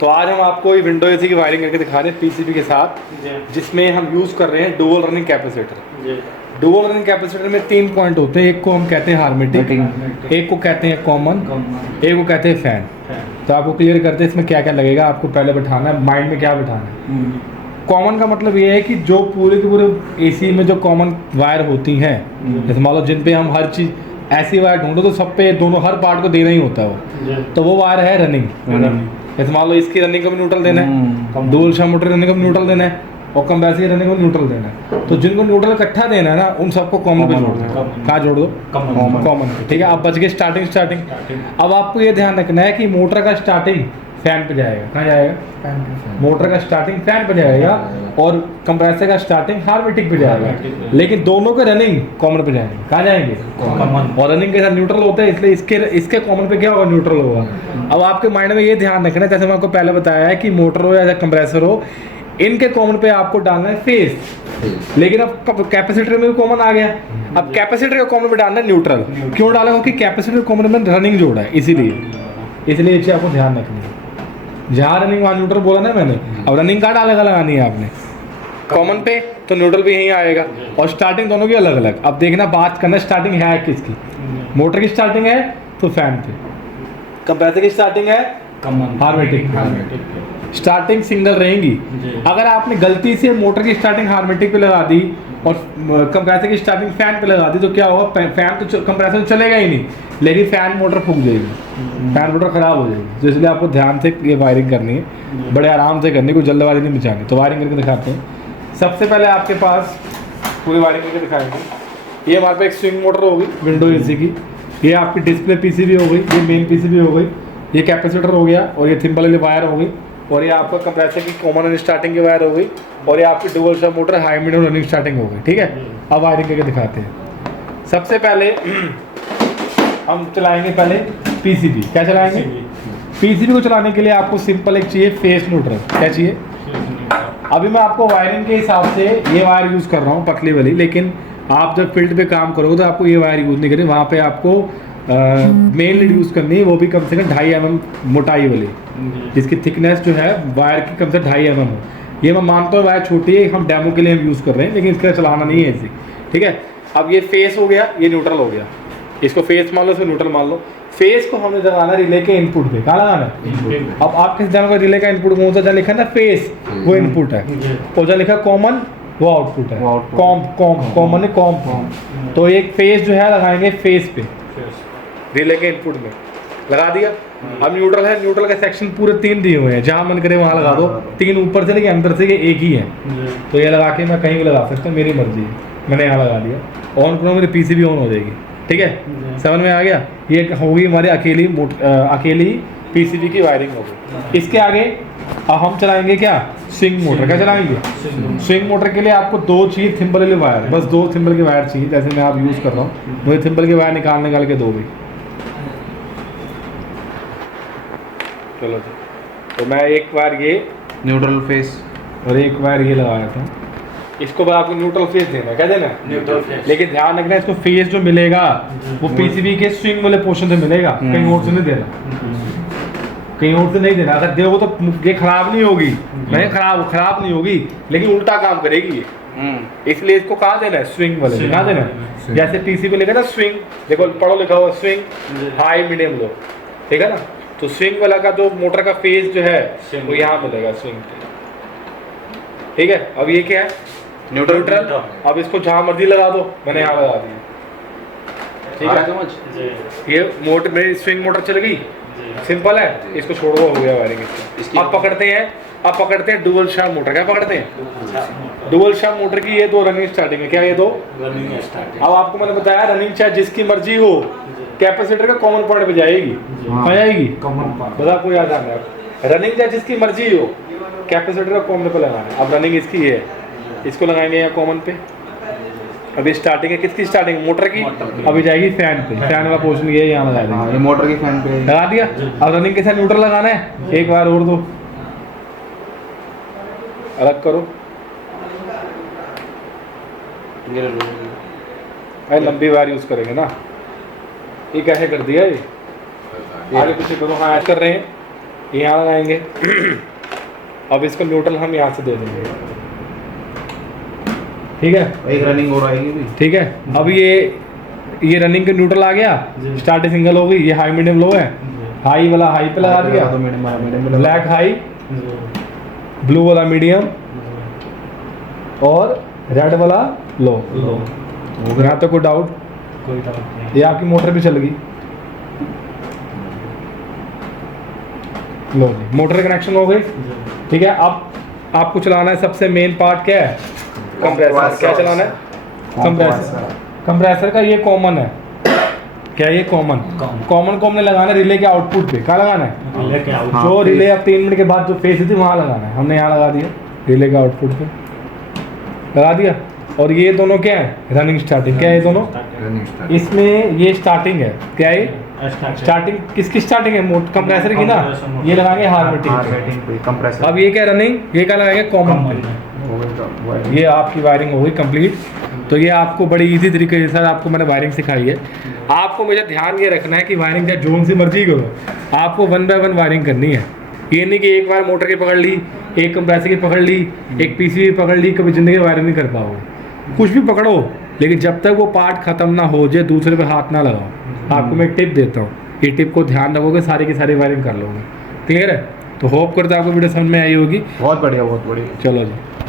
तो आज हम आपको ये विंडो एसी की वायरिंग करके दिखा रहे हैं पीसीबी के साथ, जिसमें हम यूज़ कर रहे हैं dual running capacitor. Dual running capacitor में 3 पॉइंट होते हैं। एक को हम कहते हैं हार्मेटिक, एक को कहते हैं कॉमन, एक को कहते हैं फैन। तो आपको क्लियर करते हैं इसमें क्या क्या लगेगा। आपको पहले बैठाना है माइंड में, क्या बैठाना है। कॉमन का मतलब ये है कि जो पूरे के पूरे एसी में जो कॉमन वायर होती हैं, जैसे मान लो जिन पे हम हर चीज़ ऐसी वायर ढूंढो तो सब पे दोनों हर पार्ट को देना ही होता है वो, तो वो वायर है रनिंग। जैसे मान लो इसकी रनिंग को भी न्यूट्रल देना है, डुअल शंट मोटर रनिंग को भी न्यूट्रल देना है, और कंप्रेसर की रनिंग को न्यूट्रल देना है। तो जिनको न्यूट्रल इकट्ठा देना है ना, उन सबको कॉमन पे जोड़ दो। कहाँ जोड़ दो? कॉमन पे। ठीक है, अब बच गए स्टार्टिंग। अब आपको ये ध्यान रखना है कि मोटर का स्टार्टिंग फैन पे जाएगा। कहाँ जाएगा? मोटर का स्टार्टिंग फैन पे जाएगा और कंप्रेसर का स्टार्टिंग हार्मेटिक पे जाएगा, लेकिन दोनों के रनिंग कॉमन पे जाएंगे। कहाँ जाएंगे? कॉमन। और रनिंग के साथ न्यूट्रल होते हैं, इसलिए इसके कॉमन पे क्या होगा? न्यूट्रल होगा। अब आपके माइंड में ये ध्यान रखना है, जैसे मैं आपको पहले बताया है कि मोटर हो या कंप्रेसर हो, इनके कॉमन पे आपको डालना है फेस। लेकिन अब कैपेसिटर में भी कॉमन आ गया, अब कैपेसिटर के कॉमन पे डालना है न्यूट्रल। क्यों डाला? क्योंकि कैपेसिटर कॉमन में रनिंग जोड़ा है, इसीलिए इसे आपको ध्यान रखना है। जहाँ रनिंग वहाँ न्यूट्रल बोला ना मैंने। अब रनिंग कहाँ अलग लगानी है आपने? कॉमन पे, तो न्यूट्रल भी यहीं आएगा। और स्टार्टिंग दोनों की अलग अलग। अब देखना, बात करना स्टार्टिंग है किसकी। मोटर की स्टार्टिंग है तो फैन पे, कंप्रेसर की स्टार्टिंग है हार्मेटिक। स्टार्टिंग सिंगल रहेंगी। अगर आपने गलती से मोटर की स्टार्टिंग हार्मेटिक पे लगा दी और कंप्रेसर की स्टार्टिंग फैन पे लगा दी, तो क्या होगा? फैन तो कंप्रेसर तो चलेगा ही नहीं, लेकिन फैन मोटर फूक जाएगी, फैन मोटर खराब हो जाएगी। तो इसलिए आपको ध्यान से ये वायरिंग करनी है, बड़े आराम से करनी है, कोई जल्दबाजी नहीं मचानी। तो वायरिंग करके दिखाते हैं। सबसे पहले आपके पास पूरी वायरिंग करके दिखाएंगे। ये हमारे पास एक स्विंग मोटर होगी विंडो एसी की, ये आपकी डिस्प्ले पीसीबी हो गई, ये मेन पीसीबी हो गई, ये कैपेसिटर हो गया, और ये थिम्बल वाली वायर हो गई, और ये आपका कंप्रेसर की कॉमन रनिंग स्टार्टिंग की वायर हो गई, और ये आपकी dual shunt motor high medium running starting हो गई। ठीक है, अब वायरिंग करके दिखाते हैं। सबसे पहले हम चलाएंगे पहले पीसीबी। क्या चलाएंगे? पीसीबी को चलाने के लिए आपको सिंपल एक चाहिए फेस न्यूट्रल। क्या चाहिए? अभी मैं आपको वायरिंग के हिसाब से ये वायर यूज़ कर रहा हूँ, पतली वाली, लेकिन आप जब फील्ड पे काम करोगे तो आपको ये वायर यूज़ नहीं करनी। वहाँ पे आपको मेन लीड यूज़ करनी है, वो भी कम से कम 2.5 mm मोटाई वाली, जिसकी थिकनेस जो है वायर की कम से 2.5 mm हो। ये मैं मानता हूँ वायर छोटी है, हम डेमो के लिए हम यूज़ कर रहे हैं, लेकिन इसका चलाना नहीं है ऐसे। ठीक है, अब ये फेस हो गया, ये न्यूट्रल हो गया। इसको फेस मान लो, इसको न्यूट्रल मान लो। फेस को हमने लगाना रिले के इनपुट पे। कहाँ लगाना है? अब आप किस जानोगे रिले का इनपुट कौन सा? जहाँ लिखा है ना फेस, वो इनपुट है, और जहाँ लिखा कॉमन वो आउटपुट है। कॉमन है कॉम। तो एक फेस जो है लगाएंगे फेस पे, रिले के इनपुट में लगा दिया। अब न्यूट्रल है, न्यूट्रल का सेक्शन पूरे 3 दिए हुए हैं, जहाँ मन करे वहाँ लगा दो। 3 ऊपर से लेकिन अंदर से ये एक ही है, तो ये लगा के मैं कहीं भी लगा सकता हूँ, मेरी मर्जी है। मैंने यहाँ लगा दिया, ऑन करो मेरी पीसीबी ऑन हो जाएगी। ठीक है, समझ में आ गया? ये होगी हमारी अकेली पीसीबी की वायरिंग होगी। इसके आगे अब हम चलाएंगे क्या? Swing motor. क्या चलाएंगे? स्विंग मोटर के लिए आपको 2 चाहिए थिम्बल वाली वायर, बस 2 थिम्बल की वायर चाहिए। जैसे मैं आप यूज़ कर रहा हूँ, मुझे थिम्बल की वायर निकाल के दो भी। चलो तो मैं एक बार ये न्यूट्रल फेस और एक बार ये लगाया था। इसको बाद आपको न्यूट्रल फेस देना है। क्या देना है? Neutral face. लेकिन ध्यान रखना, इसको फेस जो मिलेगा वो पीसीबी के स्विंग वाले पोर्शन से मिलेगा, कहीं और से नहीं देना, कहीं और से नहीं देना। अगर दोगे तो ये खराब नहीं होगी, नहीं खराब नहीं होगी, लेकिन उल्टा काम करेगी ये। इसलिए इसको कहाँ देना है? स्विंग वाले से। कहाँ देना है? जैसे पीसीबी लिखा ना स्विंग, देखो पढ़ो लिखा हुआ स्विंग हाई मीडियम लो, ठीक है ना? तो स्विंग वाला का जो मोटर का फेस जो है वो यहाँ मिलेगा स्विंग पे। ठीक है, अब ये क्या है? न्यूट्रल। अब इसको जहाँ मर्जी लगा दो, मैंने यहाँ लगा दिया। ठीक है, समझ? ये मोटर मेरी स्विंग मोटर चल गई, सिंपल है। इसको छोड़ दो, हो गया वायरिंग इसकी। अब पकड़ते हैं डुअल शंट मोटर। क्या पकड़ते हैं? डुअल शंट मोटर की ये 2 रनिंग स्टार्टिंग है। क्या ये 2 रनिंग स्टार्टिंग? अब आपको मैंने बताया रनिंग चाहे जिसकी मर्जी हो, कैपेसिटर का कॉमन पॉइंट पे जाएगी। कहाँ जाएगी? Common point. बता आपको याद आना है, रनिंग चाहे जिसकी मर्जी हो, कैपेसिटर का कॉमन पे लगाना है। अब रनिंग इसकी है, इसको लगाएंगे यहाँ कॉमन पे। अभी स्टार्टिंग है, किसकी स्टार्टिंग? मोटर की। अभी जाएगी फैन पे, फैन वाला पोर्शन ये यहाँ लगा देंगे। ये मोटर की फैन पे लगा दिया। अब रनिंग के साथ न्यूट्रल लगाना है, एक बार और दो, अलग करो। अरे लंबी वायर यूज करेंगे ना, ये कैसे कर दिया ये? आगे पीछे करो। हाँ ऐसे कर रहे हैं, ये यहाँ लगाएंगे। अब इसको न्यूट्रल हम यहाँ से दे देंगे, ठीक है। एक रनिंग और आएगी भी। ठीक है, अब ये रनिंग के न्यूट्रल आ गया, स्टार्ट सिंगल हो गई, ये हाई मीडियम लो है, हाई वाला हाई पे लगा दिया, तो मीडियम ब्लैक हाई, ब्लू वाला मीडियम और रेड वाला लो। यहाँ तो कोई डाउट नहीं। ये आपकी मोटर भी चल गई। लो जी, मोटर कनेक्शन हो गई, ठीक है। अब आपको चलाना है, सबसे मेन पार्ट क्या है, कंप्रेसर। क्या चलाना है, कंप्रेसर। कंप्रेसर का ये कॉमन है, क्या ये कॉमन को हमने लगाना है रिले के आउटपुट पे। कहाँ लगाना है, लेके आओ। हाँ, जो रिले फेस। अब 3 मिनट के बाद जो फेस थी वहाँ लगाना है, हमने यहाँ लगा दिया रिले के आउटपुट पे लगा दिया। और ये दोनों क्या है, रनिंग स्टार्टिंग। क्या है ये दोनों, रनिंग स्टार्ट। इसमें ये स्टार्टिंग है, क्या है स्टार्टिंग, किसकी स्टार्टिंग है, कंप्रेसर की ना। ये लगाएंगे हार्मेटिक पे। रेटिंग पे कंप्रेसर। अब ये क्या रनिंग, ये क्या लगाएंगे कॉमन पे। हो गई तो वायरिंग। ये आपकी वायरिंग हो गई कंप्लीट। तो ये आपको बड़ी इजी तरीके से सर आपको मैंने वायरिंग सिखाई है। आपको मुझे ध्यान ये रखना है कि वायरिंग चाहे जोन से मर्जी करो, आपको 1 बाय 1 वायरिंग करनी है। ये नहीं कि एक बार मोटर की पकड़ ली, एक कंप्रेसर की पकड़ ली, एक पीसीबी पकड़ ली, कभी ज़िंदगी में वायरिंग नहीं कर पाओगे। कुछ भी पकड़ो, लेकिन जब तक वो पार्ट ख़त्म ना हो जाए दूसरे पे हाथ ना लगाओ। आपको मैं एक टिप देता हूँ, ये टिप को ध्यान रखोगे सारी की सारी वायरिंग कर लोगे। क्लियर है, तो होप करते आपको वीडियो समझ में आई होगी। बहुत बढ़िया बहुत बढ़िया। चलो जी।